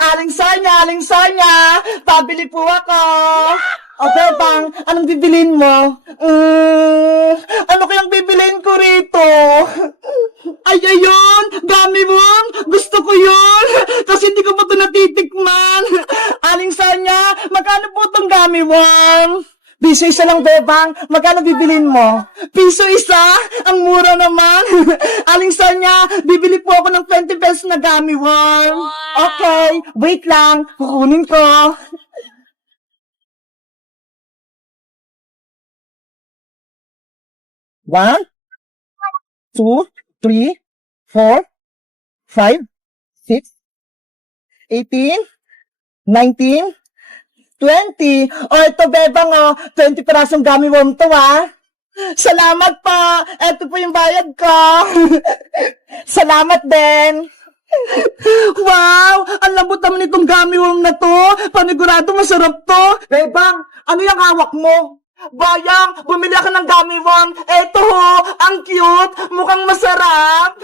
Aling Sonya, pabili po ako. O, Bebang, anong bibilin mo? Ano kayang bibilin ko rito? Ay, ayun! Dami mo! Gusto ko yun! Kasi hindi ko pa ito natitikman! Aling Sonya, magkano po itong gummy worm? Piso isa lang, Bebang. Magkano bibilin mo? Piso isa? Ang mura naman. Aling Sonya, bibili po ako ng 20 pesos na gummy worm. Okay, wait lang. Kukunin ko. One, two, three, four, five, 6, 18, 19, 20. O, ito, Bebang, 20 pirasong gummy worm to, Salamat pa. Ito po yung bayad ko. Salamat din. Wow! Ang lambot naman itong gummy worm na to. Panigurado masarap to. Bebang, ano yung hawak mo? Bayang, bumili ako ng gummy worm. Eto ho, ang cute. Mukhang masarap.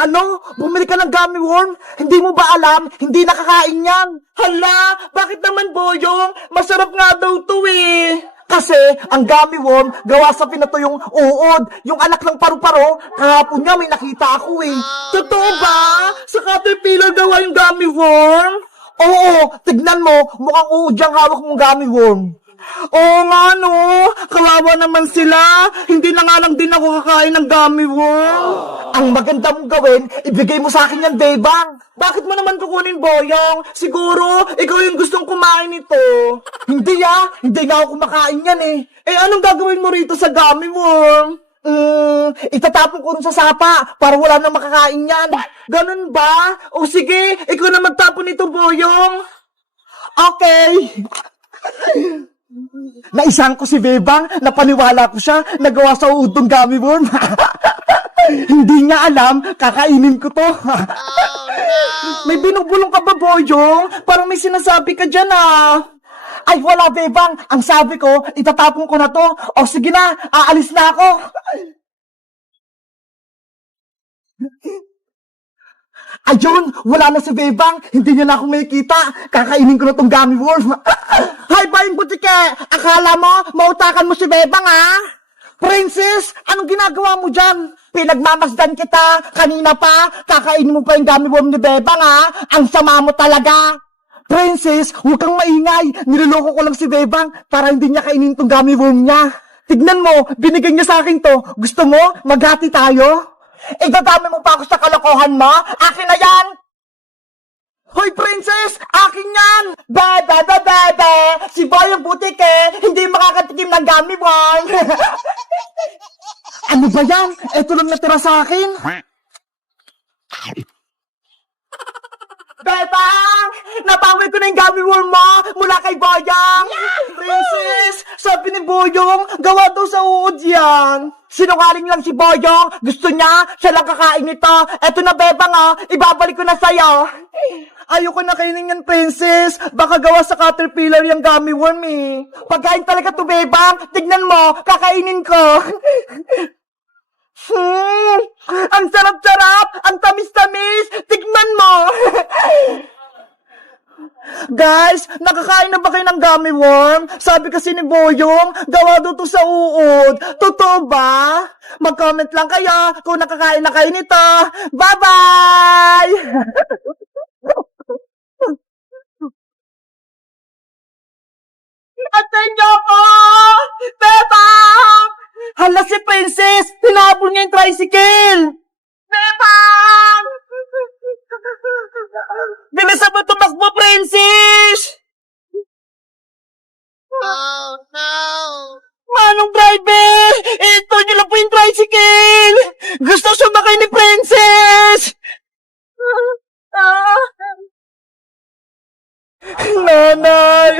Ano? Bumili ka ng gummy worm? Hindi mo ba alam? Hindi nakakain yan. Hala, bakit naman, Boyong? Masarap nga daw to eh. Kasi, ang gummy worm, gawa sa pinatuyong uod. Yung anak ng paru-paro, kahapon nga may nakita ako eh. Totoo ba? Sa Caterpillar gawa yung gummy worm? Oo, tignan mo, mukhang uod yung hawak mong gummy worm. Oo nga no, kawawa naman sila. Hindi na nga lang din ako kakain ng gummy worm. Ang maganda mong gawin, ibigay mo sa akin yan, Bebang. Bakit mo naman kukunin, Boyong? Siguro, ikaw yung gustong kumain ito. Hindi hindi nga ako kumakain yan eh. Eh anong gagawin mo rito sa gummy worm? Itatapon ko rin sa sapa para wala nang makakain yan. Ganun ba? O sige, ikaw na magtapon nito, Boyong. Okay. Naisang ko si Bebang, napaniwala ko siya, nagawa sa udong gummy worm. Hindi niya alam, kakainin ko to. May binubulong ka ba, Boyong? Parang may sinasabi ka dyan Ay, wala, Bebang. Ang sabi ko, itatapon ko na to. O sige na, aalis na ako. Ayun, wala na si Bebang. Hindi niya na ako makikita. Kakainin ko na tong gummy worm. Hi, Bayang Butike! Akala mo, mautakan mo si Bebang, Princess, anong ginagawa mo dyan? Pinagmamasdan kita. Kanina pa, kakainin mo pa yung gummy worm ni Bebang, Ang sama mo talaga. Princess, huwag kang maingay. Niloloko ko lang si Bebang para hindi niya kainin tong gummy worm niya. Tignan mo, binigay niya sa akin to. Gusto mo, maghati tayo? Idadami mo pa ako sa kalokohan mo? Akin na yan! Hoy, Princess! Akin yan! Bebe! Si Bayang Butike, hindi makakatikim ng gummy worm! Ano ba yan? Ito lang natira sa akin. Bebang! Napawi ko na yung gummy worm mo mula kay Boyong! Princess! Sabi ni Boyong, gawa daw sa uod yan! Sinungaling lang si Boyong! Gusto niya, siya lang kakain nito! Eto na, Bebang, ibabalik ko na sa'yo! Ayoko na kainin yan, Princess! Baka gawa sa Caterpillar yung gummy worm eh! Pagkain talaga to, Bebang! Tignan mo, kakainin ko! Ang sarap-sarap! Ang tamis-tamis! Tignan mo! Guys, nakakain na ba kayo ng gummy worm? Sabi kasi ni Boyong, gawa daw to sa uod. Totoo ba? Mag-comment lang kayo kung nakakain na kayo nito. Bye-bye! Atin niyo ko! Bebang! Hala si Princess! Tinapon niya yung tricycle! Bebang! Bilisan mo tumakbo, Princess! Oh no! Manong driver! Ito niyo lang po yung tricycle! Gusto sumakay ni Princess! Nanay!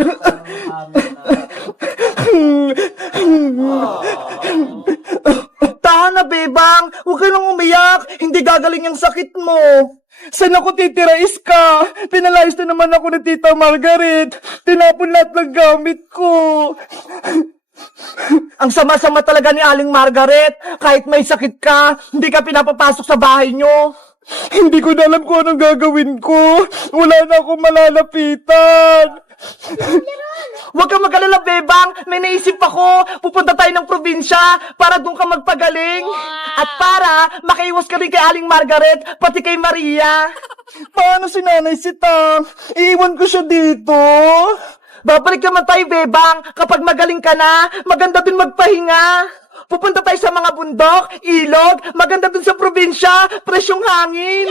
Tahan na, Bebang! Huwag ka nang umiyak! Hindi gagaling yung sakit mo! Saan ako titira, Iska? Pinalayas na naman ako ni Tita Margaret! Tinapon lahat ng gamit ko! Ang sama-sama talaga ni Aling Margaret! Kahit may sakit ka, hindi ka pinapapasok sa bahay nyo! Hindi ko na alam kung anong gagawin ko. Wala na akong malalapitan. Huwag kang mag-alala, Bebang. May naisip ako. Pupunta tayo ng probinsya para doon ka magpagaling. At para makaiwas ka rin kay Aling Margaret, pati kay Maria. Paano si Nanay Sitang? Iiwan ko siya dito. Babalik naman tayo, Bebang. Kapag magaling ka na, maganda din magpahinga. Pupunta tayo sa mga bundok, ilog, maganda dun sa probinsya, presyong hangin.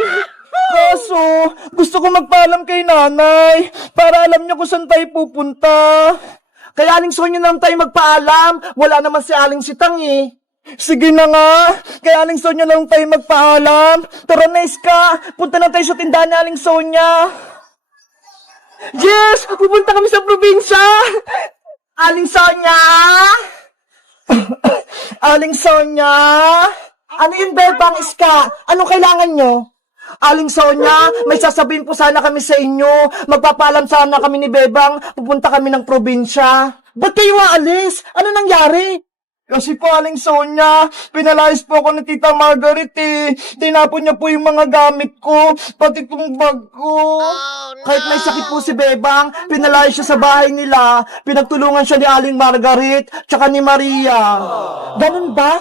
Kaso, gusto ko magpaalam kay nanay, para alam niya kung saan tayo pupunta. Kaya Aling Sonya na lang tayo magpaalam, wala naman si Aling Sitang eh. Sige na nga, kaya Aling Sonya na lang tayo magpaalam. Tara na, Iska, punta na tayo sa tindahan ni Aling Sonya. Yes, pupunta kami sa probinsya. Aling Sonya! Aling Sonya! Ano yun, Bebang, Iska? Anong kailangan nyo? Aling Sonya, may sasabihin po sana kami sa inyo. Magpapaalam sana kami ni Bebang. Pupunta kami ng probinsya. Ba't kayo aalis? Ano nangyari? Kasi po, Aling Sonya, pinalayas po ako ni Tita Margaret eh. Tinapon niya po yung mga gamit ko, pati itong bag ko. Kahit may sakit po si Bebang, pinalayas siya sa bahay nila. Pinagtulungan siya ni Aling Margaret, tsaka ni Maria. Ganun ba?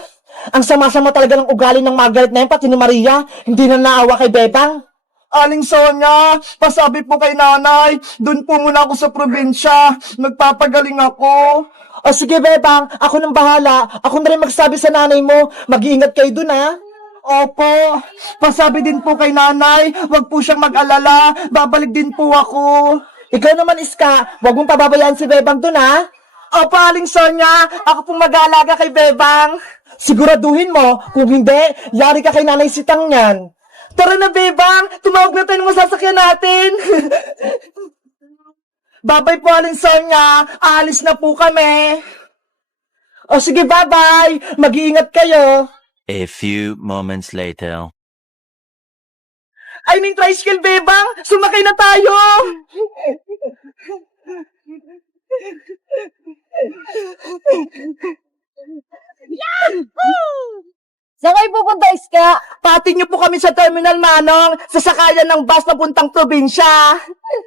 Ang sama-sama talaga ng ugali ng Margaret na yun, pati ni Maria. Hindi na naawa kay Bebang. Aling Sonya, pasabi po kay nanay, dun po muna ako sa probinsya. Magpapagaling ako. O sige, Bebang, ako nang bahala. Ako na rin magsabi sa nanay mo. Mag-iingat kayo dun, ha? Opo. Pasabi din po kay nanay, wag po siyang mag-alala. Babalik din po ako. Ikaw naman, Iska, wag mong pababayaan si Bebang dun, ha? Opo, Aling Sonya, ako pong mag-aalaga kay Bebang. Siguraduhin mo, kung hindi, yari ka kay Nanay Sitang yan. Tara na, Bebang, tumawag na tayo ng masasakyan natin. Bye-bye po, Aling Sonya. Aalis na po kami. O sige, bye-bye. Mag-iingat kayo. A few moments later. I mean, tricycle, Bebang. Sumakay na tayo. Saan kayo pupunta, Iska? Pati niyo po kami sa Terminal Manong, sa sakayan ng bus na puntang probinsya.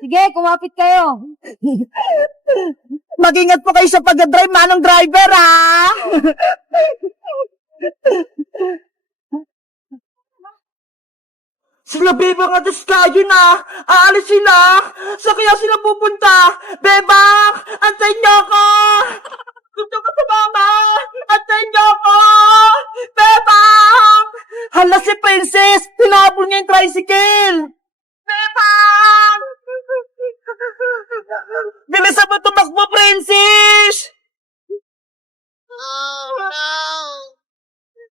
Sige, kumapit kayo. Mag-ingat po kayo sa pag-drive, Manong driver, ha? Sila Bebang at Iska, yun na. Aalis sila. Sa kaya sila pupunta. Bebang, antayin niyo ako. Gusto ko sa mama. Antayin niyo ako. Bebang! Hala si Princess. Tinabol niya yung tricycle. Bebang! Bilisan mo tumakbo, Princess! Oh no!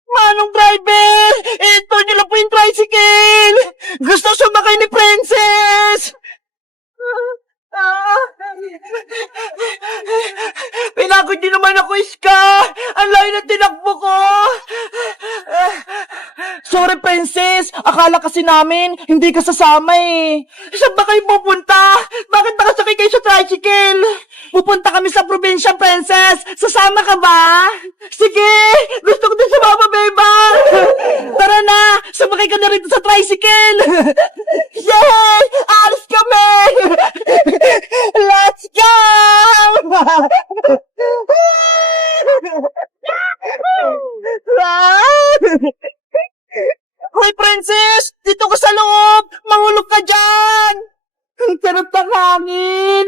Manong driver! Ito niyo lang po yung tricycle! Gusto sumakay ni Princess! Pinagod niyo naman ako, Iska! Ang layo na tinakbo ko! Sorry, Princess! Akala kasi namin, hindi ka sasama eh. Saan ba kayo pupunta? Bakit nakasakay kayo sa tricycle? Pupunta kami sa probinsya, Princess! Sasama ka ba? Sige! Gusto ko din sumama, Beba! Tara na! Sumakay ka na rito sa tricycle! Yay! Alis kami! Let's go! Hoy, Princess! Dito ka sa loob! Mahulog ka dyan! Ang sarap ng hangin!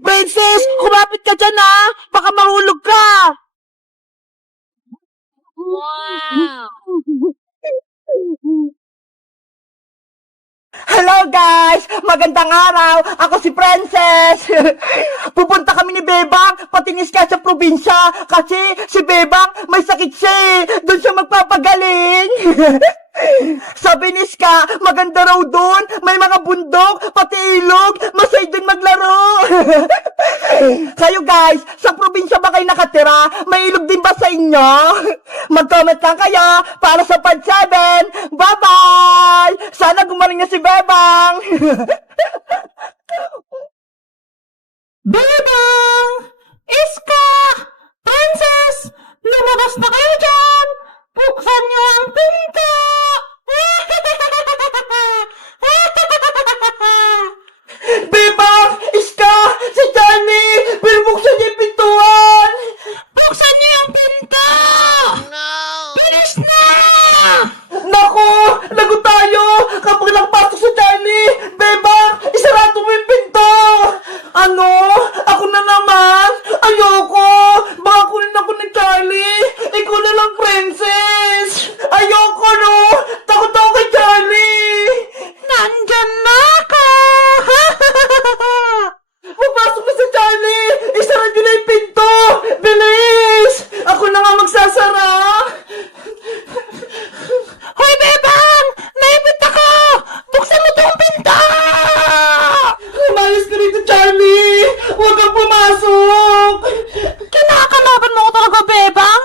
Princess! Kumapit ka dyan, ha! Baka mahulog ka! Wow! Hello guys! Magandang araw! Ako si Princess! Pupunta kami ni Bebang patinis ka sa probinsya kasi si Bebang may sakit siya eh. Doon siya magpapagaling! Sabi ni Ska, maganda raw doon, may mga bundok, pati ilog, masay doon maglaro. Kayo guys, sa probinsya ba kayo nakatira? May ilog din ba sa inyo? Mag-comment lang kayo para sa Pod 7. Bye-bye! Sana gumaling na si Bebang. Bebang! Iska! Princess! Lumabas na kayo dyan! Buksan niyo ang pinto! Bebang! Iska! Si Johnny! Binubuksan niya yung pintuan! Buksan niyo yung pinto! No! Bilis na! Naku! Lagot tayo! Kapag nagpasok si Johnny! Bebang! Isarado mo yung pinto! Ano? Ako na naman? Ayoko! Baka kunin ako ni Charlie! Ikaw na lang, princess! Ayoko, no! Takot ako kay Charlie! Nandyan na ako! Papasok na si Charlie! Isara niyo na yung pinto! Bilis! Ako na nga magsasara! Hoy, Bebang! Naipit ako! Buksan mo tong pinto! Umayos ka rito, Charlie! Huwag kang pumasok! Kinakalaban mo ko talaga, Bebang?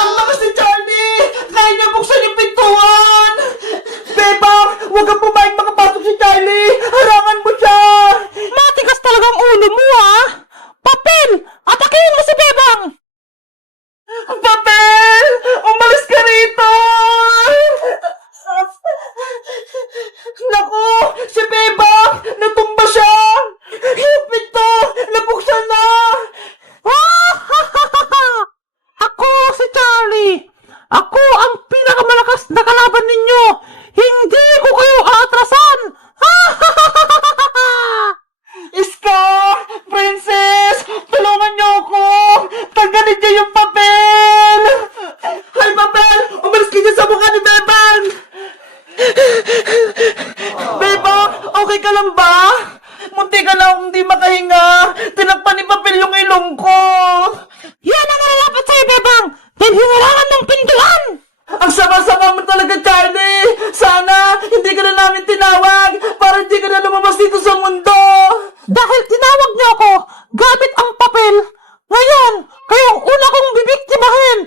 Ang lakas ni Charlie! Kaya niya buksan yung pintuan! Bebang! Huwag kang pumayag makapasok si Charlie! Harangan mo siya! Matigas talagang ulo mo, ah! Papel! Atakihin mo si Bebang! Papel! Umalis ka rito! Naku! Si Bebang! Natumba siya! Yung pinto! Nabuksan na! Ako si Charlie! Ako ang pinakamalakas na kalaban ninyo! Hindi ko kayo aatrasan! Iska! Princess! Tulungan niyo ako! Tanggalin niyo yung papel! Hay, papel! Umalis ka dyan sa mukha ni Bebang! Bebang! Okay ka lang ba? Munti ka lang hindi makahinga! Tinakpan ni papel yung ilong ko! Yan ang nalalapat sa'yo, Bebang! Hinarangan ng pintuan! Ang sama-sama mo talaga, Charlie! Sana hindi ka na namin tinawag para hindi ka na lumabas dito sa mundo! Dahil tinawag niyo ako gamit ang papel, ngayon, kayong una kong bibiktimahin!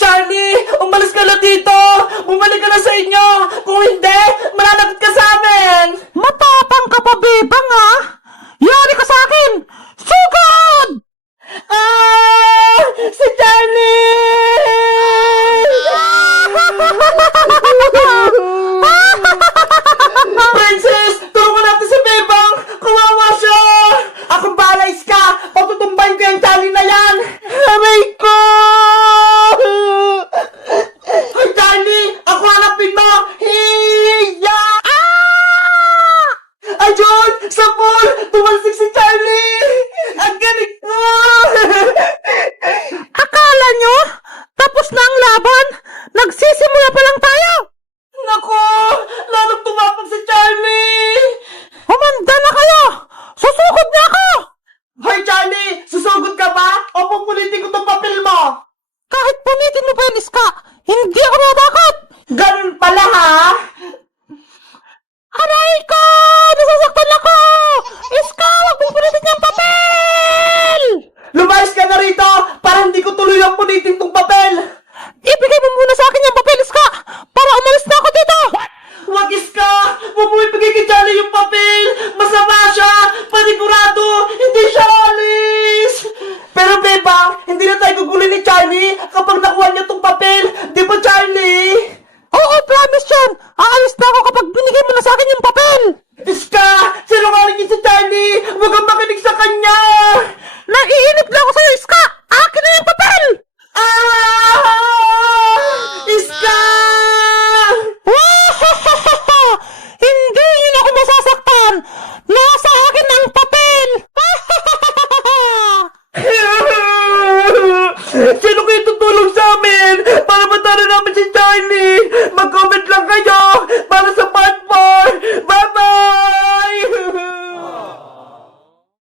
Charlie! Umalis ka na dito! Bumalik ka na sa inyo! Kung hindi, malalagot ka sa amin! Matapang ka pa, Bebang, ha? Yari ka sa akin! Sugod! Si Charlie! Princess! Tulungan natin si Bebang! Kawawa siya! Akong bahala, Iska! Patutumbayin ko yung Charlie na yan! Aray ko! Ay, Charlie! Ako hanapin mo! Hiya! Ayun! Sa pool! Tumalsik si Charlie! Ang galing mo! Akala nyo? Tapos na ang laban? Nagsisimula pa lang tayo! Nako! Lalong tumapag si Charlie! Humanda na kayo! Susugod na ako! Hoy, Charlie! Susugod ka ba? O pupulitin ko tong papel mo? Kahit punitin mo pa yun, Iska! Hindi ako natakot! Ganun pala, ha? Aray ko! Nasasaktan ako! Iska! Huwag mong punitin yung papel! Lumayas ka na rito para hindi ko tuloy ang punitin tong papel! Ibigay mo muna sa akin yung papel, Iska! Para umalis na ako dito! Huwag, Iska! Huwag mo ibigay kay Charlie yung papel! Masama siya! Panigurado! Hindi siya alis! Pero, Bebang, hindi na tayo gugulin ni Charlie kapag nakuha niya tong